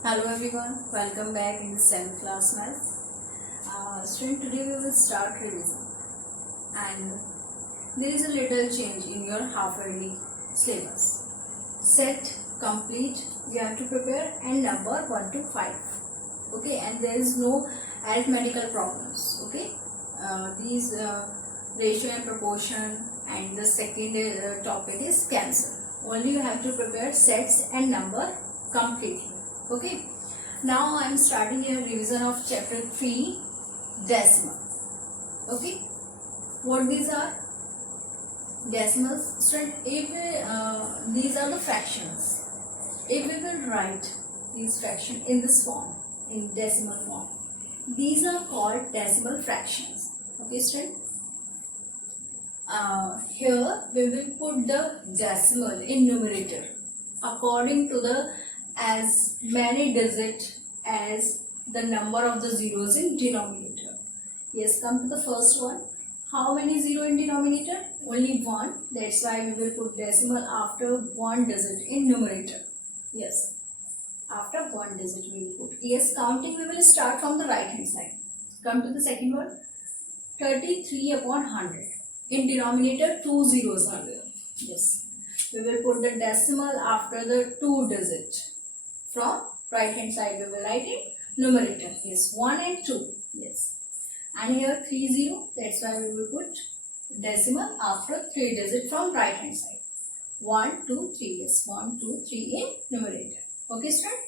Hello everyone, welcome back in the 7th class math. Student, today we will start revision and there is a little change in your half-yearly syllabus. Set, complete, you have to prepare and number 1 to 5. Okay, and there is no arithmetical problems. Okay, these ratio and proportion and the second topic is cancel. Only you have to prepare sets and number completely. Okay, now I am starting a revision of chapter 3 decimal. Okay, what these are? Decimals. Student, if these are the fractions, if we will write these fractions in this form, in decimal form, these are called decimal fractions. Okay, student. Here we will put the decimal in numerator according to the as many digit as the number of the zeros in denominator. Yes, come to the first one. How many zero in denominator? Only one. That's why we will put decimal after one digit in numerator. Yes, after one digit we will put. Yes, counting we will start from the right hand side. Come to the second one. 33 upon 100. In denominator, 2 zeros are there. Yes, we will put the decimal after the 2 digit. From right hand side we will write it numerator. Yes, 1 and 2. Yes, and here 30. That's why we will put decimal after 3 digit from right hand side. 1, 2, 3. Yes, 1, 2, 3 in numerator. Okay, student.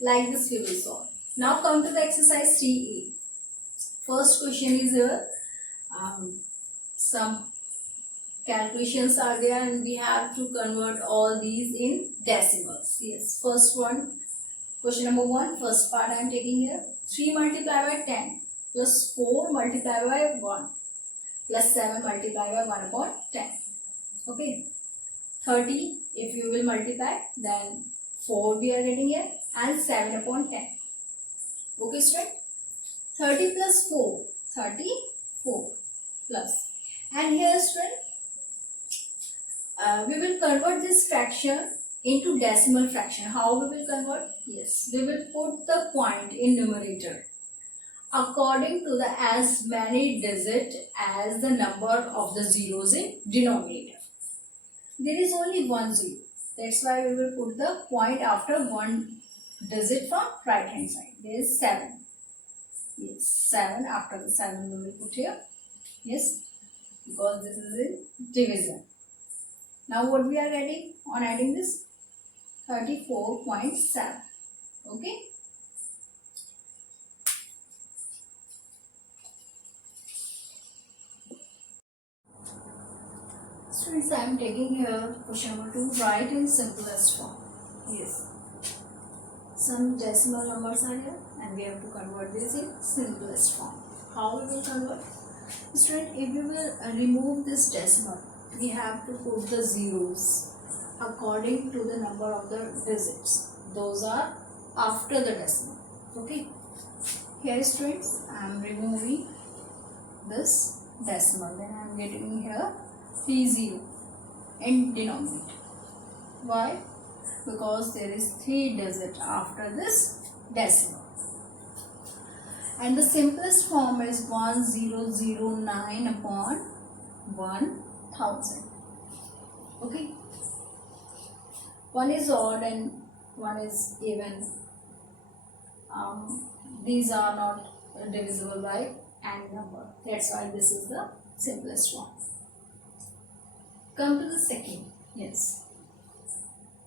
Like this we will solve. Now come to the exercise 3A. First question is here. Some calculations are there and we have to convert all these in decimals. Yes, first one, question number 1, first part I am taking here. 3 multiplied by 10 plus 4 multiplied by 1 plus 7 multiplied by 1 upon 10. Okay, 30 if you will multiply, then 4 we are getting here and 7 upon 10. Okay, student. 30 plus 4, 34 plus, and here student, we will convert this fraction into decimal fraction. How we will convert? Yes, we will put the point in numerator according to the as many digit as the number of the zeros in denominator. There is only one zero. That's why we will put the point after one digit from right hand side. There is 7. Yes, 7. After the 7 we will put here. Yes, because this is in division. Now what we are getting on adding this? 34.7. Okay. Students, I am taking here question number 2. Write in simplest form. Yes. Some decimal numbers are here and we have to convert this in simplest form. How we will convert? Student, if we will remove this decimal, we have to put the zeros according to the number of the digits. Those are after the decimal. Okay. Here students, I am removing this decimal. Then I am getting here 30 in denominator. Why? Because there is 3 digit after this decimal. And the simplest form is 1009 upon 1000. Okay. One is odd and one is even. These are not divisible by any number. That's why this is the simplest form. Come to the second. Yes.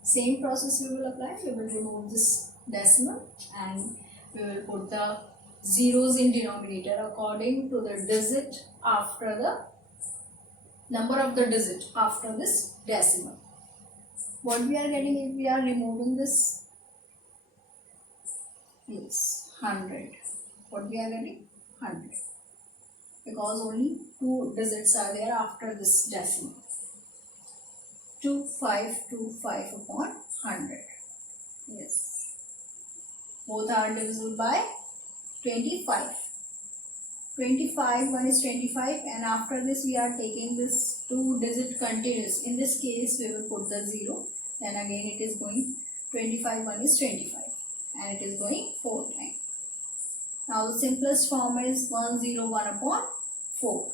Same process we will apply. We will remove this decimal and we will put the zeros in denominator according to the digit after the number of the digit after this decimal. What we are getting if we are removing this? Yes, 100. What we are getting? 100. Because only 2 digits are there after this decimal. 2525 upon 100. Yes. Both are divisible by 25. 25, one is 25, and after this we are taking this 2 digit continuous. In this case we will put the 0, then again it is going 25, one is 25, and it is going 4 times. Now the simplest form is 101 upon 4.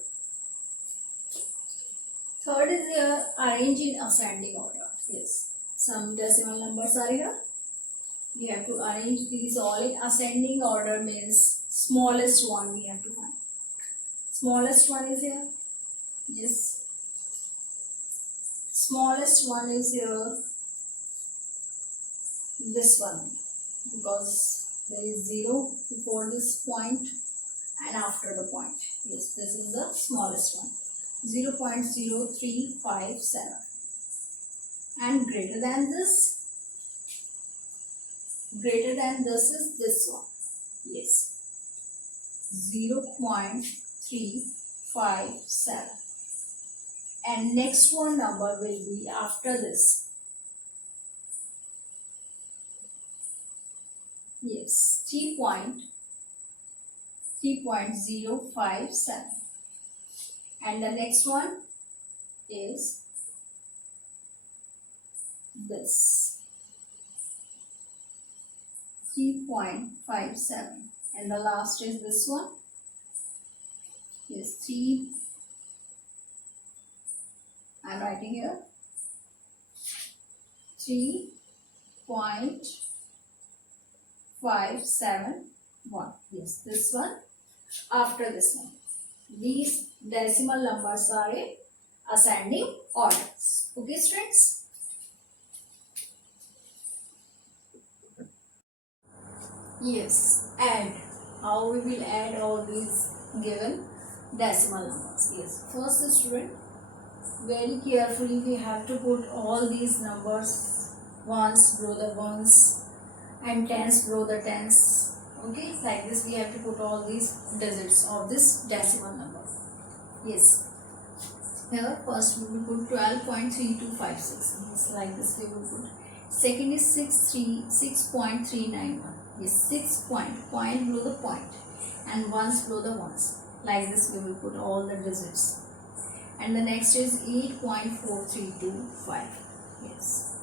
Third is here arrange in ascending order. Yes, some decimal numbers are here. We have to arrange these all in ascending order, means smallest one we have to find. Smallest one is here. Yes. Smallest one is here. This one, because there is 0 before this point and after the point. Yes, this is the smallest one. 0.0357. And greater than this is this one. Yes, 0.357. And next one number will be after this. Yes, 3.057. And the next one is this, 3.57. And the last is this one. Yes, I'm writing here 3.571. Yes, this one after this one. These decimal numbers are in ascending order. Okay, students? Yes, add. How we will add all these given decimal numbers? Yes, first student, very carefully we have to put all these numbers, ones below the ones and tens below the tens. Okay, like this we have to put all these digits of this decimal number. Yes, here first we will put 12.3256. Yes, like this we will put. Second is 6.391. Yes, 6 point below the point and ones below the ones. Like this we will put all the digits. And the next is 8.4325. Yes.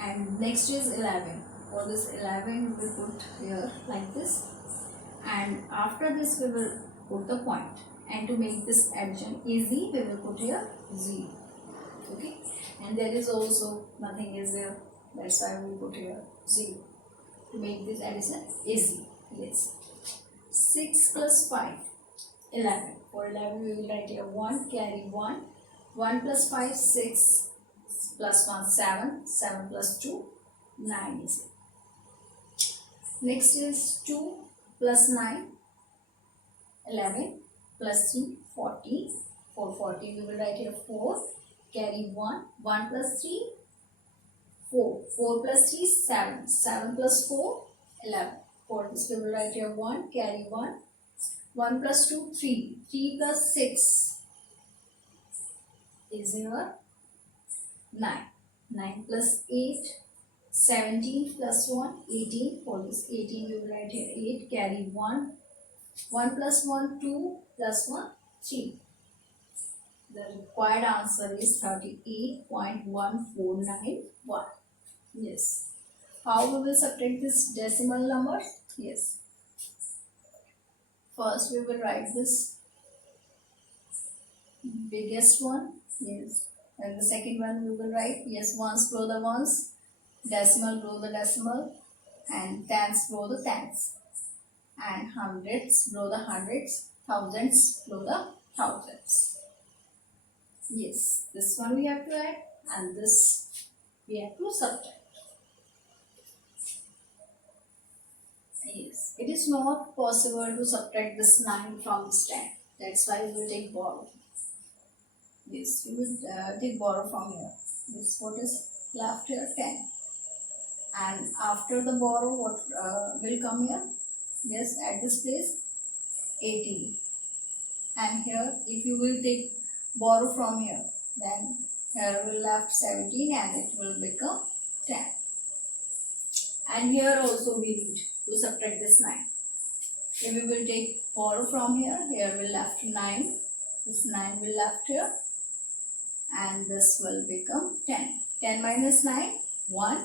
And next is 11. For this 11 we will put here like this. And after this we will put the point. And to make this addition easy, we will put here 0. Okay. And there is also nothing is there. That's why we put here 0. To make this addition easy. Yes. 6 plus 5, 11. For 11 we will write here 1, carry 1. 1 plus 5, 6. Plus 1, 7. 7 plus 2, 9 is it. Next is 2 plus 9, 11. Plus 3, 40. For 40 we will write here 4. Carry 1. 1 plus 3, 4. 4 plus 3, 7. 7 plus 4, 11. For this we will write here 1. Carry 1. 1 plus 2, 3. 3 plus 6 is here 9. 9 plus 8, 17 plus 1, 18. For this 18 we will write here 8. Carry 1. 1 plus 1, 2 plus 1, 3. The required answer is 38.1491. Yes. How we will subtract this decimal number? Yes. First we will write this biggest one. Yes. And the second one we will write, yes, ones below the ones, decimal below the decimal, and tens below the tens, and hundreds below the hundreds, thousands below the thousands. Yes, this one we have to add and this we have to subtract. Yes, it is not possible to subtract this 9 from this 10. That's why we will take borrow. Yes, we will take borrow from here. This what is left here 10. And after the borrow, what will come here? Yes, at this place 18. And here, if you will take borrow from here, then here will left 17 and it will become 10. And here also we need to subtract this 9. If we will take borrow from here, here will left 9. This 9 will left here. And this will become 10. 10 minus 9, 1.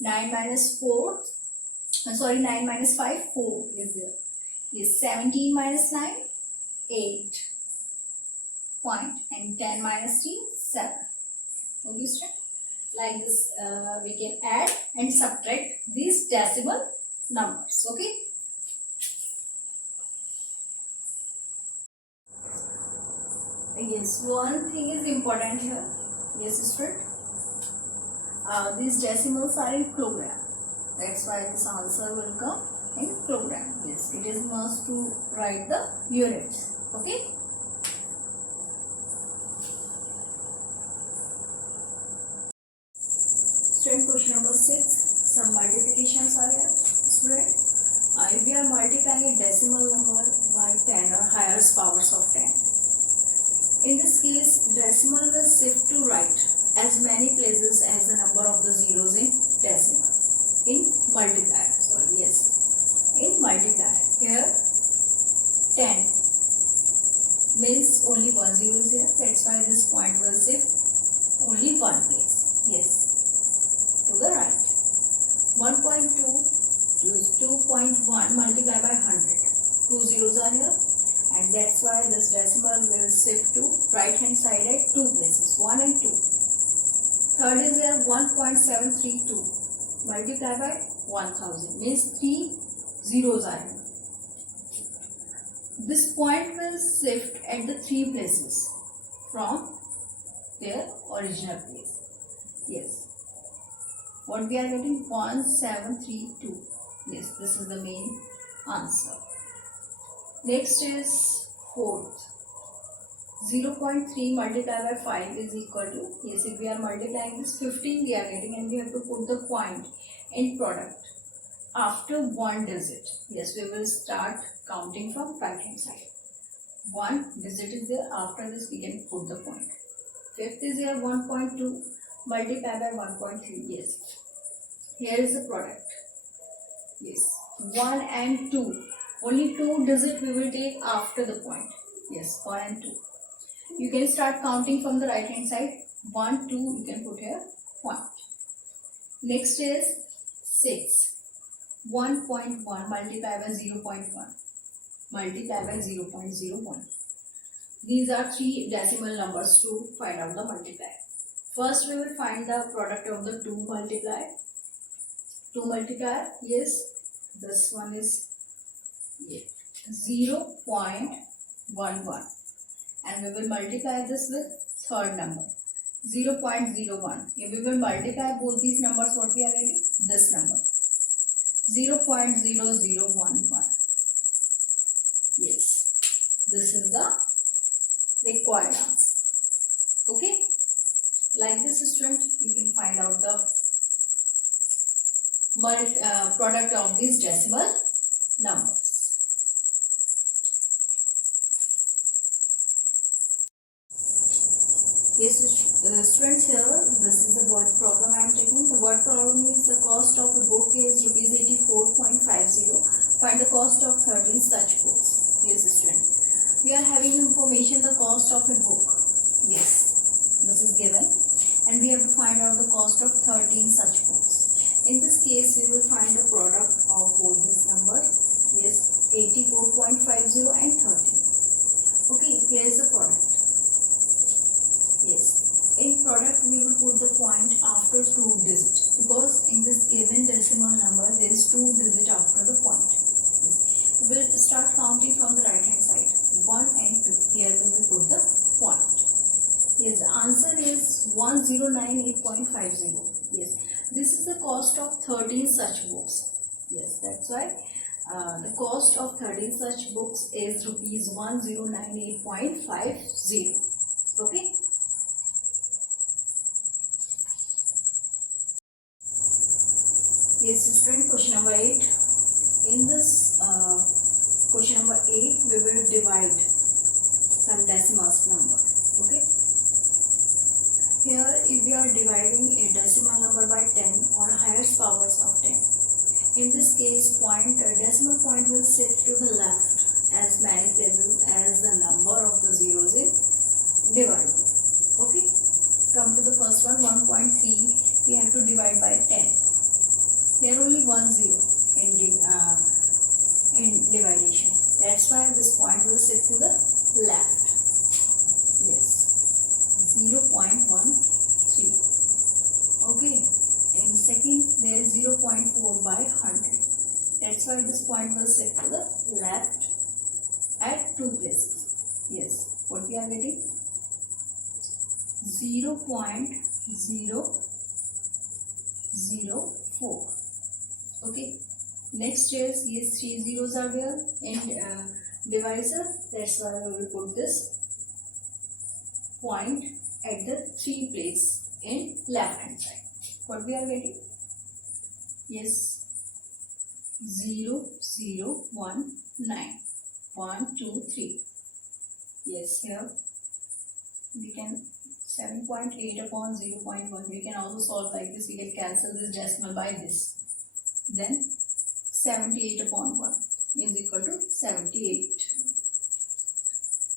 9 minus 4, sorry, 9 minus 5, 4 is there. Yes, 17 minus 9, 8 point, and 10 minus 3, 7. Okay, student? Like this, we can add and subtract these decimal numbers. Okay. Yes, one thing is important here. Yes, student. These decimals are in kilogram. That's why this answer will come in kilogram. Yes, it is must to write the units. Okay. Student, question number 6. Some multiplications are here. Student, if we are multiplying a decimal number by 10 or higher powers of 10. In this case, decimal will shift to right as many places as the number of the zeros in decimal. In multiplier, sorry, yes. In multiplier, here 10 means only one zero is here. That's why this point will shift only one place. Yes, to the right. 1.2 is 2.1 multiplied by 100. Two zeros are here. And that's why this decimal will shift to right hand side at two places, 1 and 2. Third is here 1.732 multiplied by 1000 means 3 zeros are here. This point will shift at the three places from their original place. Yes. What we are getting? 1732. Yes, this is the main answer. Next is fourth. 0.3 multiplied by 5 is equal to, yes, if we are multiplying this 15 we are getting, and we have to put the point in product after one digit. Yes, we will start counting from right hand side. One digit is there, after this we can put the point. Fifth is here 1.2 multiplied by 1.3. Yes, here is the product. Yes, 1 and 2. Only two digits we will take after the point. Yes, 1 and 2. You can start counting from the right hand side. 1, 2, you can put here point. Next is 6. 1.1 multiplied by 0.1 multiplied by 0.01. These are three decimal numbers to find out the multiplier. First we will find the product of the two multiplier. Two multiplier, yes, this one is 0.11, and we will multiply this with third number 0.01. If we will multiply both these numbers, what we are getting? This number 0.0011. Yes, this is the required answer. Okay, like this, student, you can find out the product of these decimal numbers. Yes, students, here this is the word problem I am taking. The word problem is the cost of a book is rupees 84.50. Find the cost of 13 such books. Yes, student, we are having information the cost of a book. Yes, this is given, and we have to find out the cost of 13 such books. In this case, we will find the product of both these numbers. Yes, 84.50 and 13. Okay, here is the product. Yes, in product we will put the point after two digits, because in this given decimal number there is two digits after the point. Yes. We will start counting from the right hand side. 1 and 2. Here we will put the point. Yes, the answer is 1098.50. Yes, this is the cost of 13 such books. Yes, that's why the cost of 13 such books is rupees 1098.50. Okay. Yes, student, question number 8. In this question number 8, we will divide some decimals number. Okay. Here, if we are dividing a decimal number by 10 or higher powers of 10, in this case, decimal point will shift to the left as many places as the number of the zeros is divided. Okay. Come to the first one, 1.3. We have to divide by 10. Here only one zero in there is 0.4 by 100. That's why this point will shift to the left at two places. Yes, what we are getting? 0.004. Okay. Next is, yes, 3 zeros are there in divisor. That's why we will put this point at the 3 place in left hand side. What we are getting? Yes, 0, 0, 1, 9. 1, 2, 3. Yes, here we can 7.8 upon 0.1. We can also solve like this. We can cancel this decimal by this. Then 78 upon 1 is equal to 78.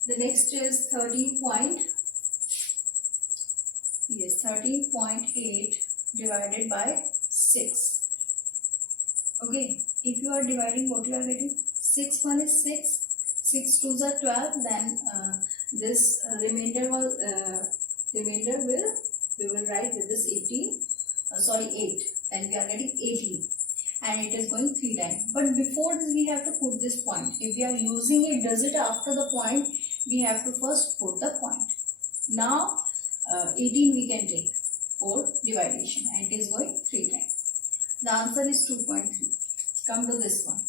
The next is 13.8 divided by 6. Okay, if you are dividing, what you are getting? 6 1 is 6, 6 2s are 12. Then this remainder will we will write with this 18. 8. Then we are getting 18. And it is going 3 times. But before this, we have to put this point. If we are using a digit after the point, we have to first put the point. Now 18 we can take for division, and it is going 3 times. The answer is 2.3. Come to this one.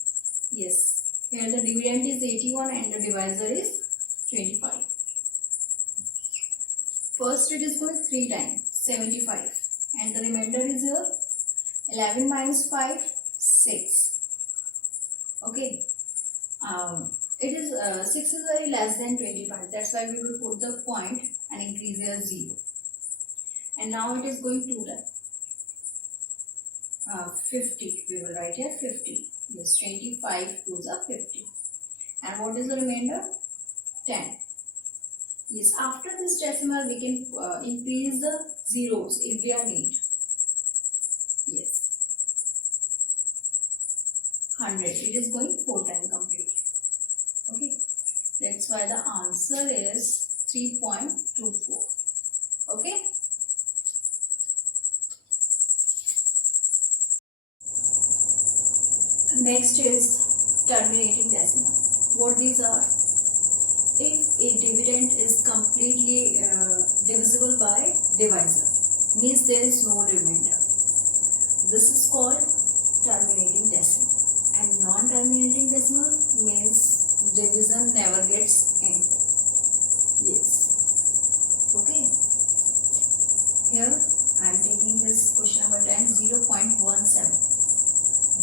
Yes, here the dividend is 81 and the divisor is 25. First it is going 3 times, 75, and the remainder is here 11 minus 5, 6. Okay, it is 6 is very less than 25. That's why we will put the point and increase here 0. And now it is going 2 times. 50. We will write here 50. Yes, 25 2s are 50. And what is the remainder? 10. Yes, after this decimal we can increase the zeros if we are need. Yes. 100. It is going 4 times completely. Okay. That's why the answer is 3.24. Okay. Next is terminating decimal. What these are? If a dividend is completely divisible by divisor, means there is no remainder. This is called terminating decimal. And non-terminating decimal means division never gets end. Yes. Okay. Here I am taking this question number 10, 0.17.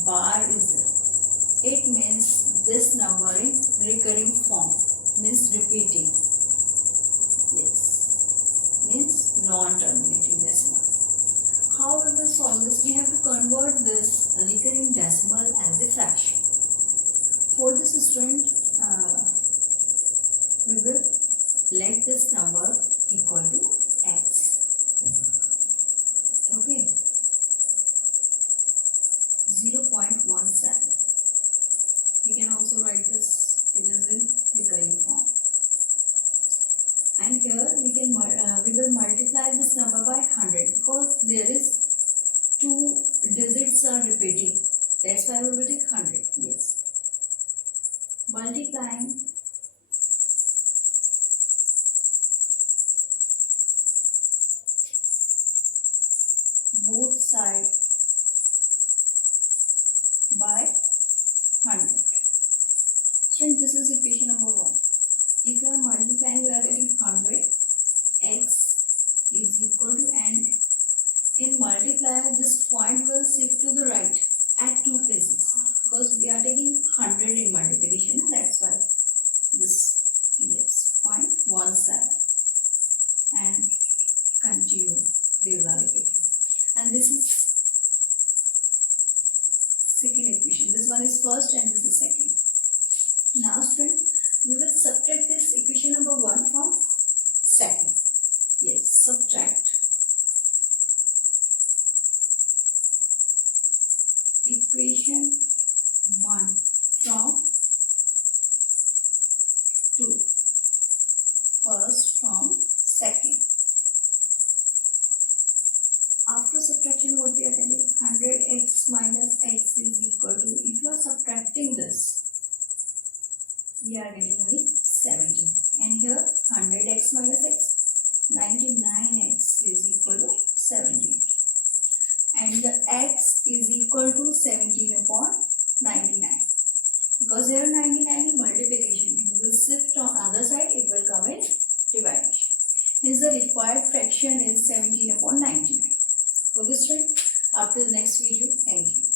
Bar is 0. It means this number in recurring form, means repeating. Yes, means non-terminating decimal. How we will solve this? We have to convert this recurring decimal as a fraction. For this student, we will let this number equal to x. Okay. 0.17. We can also write this, it is in recurring form. And here we will multiply this number by 100 because there is 2 digits are repeating. That's why we will take 100. Yes. Multiplying both sides by 100. So this is equation number 1. If you are multiplying, you are getting 100. X is equal to, and in multiplier this point will shift to the right at 2 places because we are taking 100 in multiplication. That's why this is 0.17 and continue. These are equation, and this is second equation. This one is first and this is second. Now student, we will subtract this equation number 1 from second. Yes, subtract equation 1 from 2. First from second. After subtraction, what we are telling, 100x minus x is equal to, if you are subtracting this, we are getting only 17. And here 100x minus x, 99x is equal to 17. And the x is equal to 17 upon 99. Because here 99 is multiplication, it will shift on other side, it will come in division. Hence the required fraction is 17 upon 99. Okay, student, up to the next video. Thank you.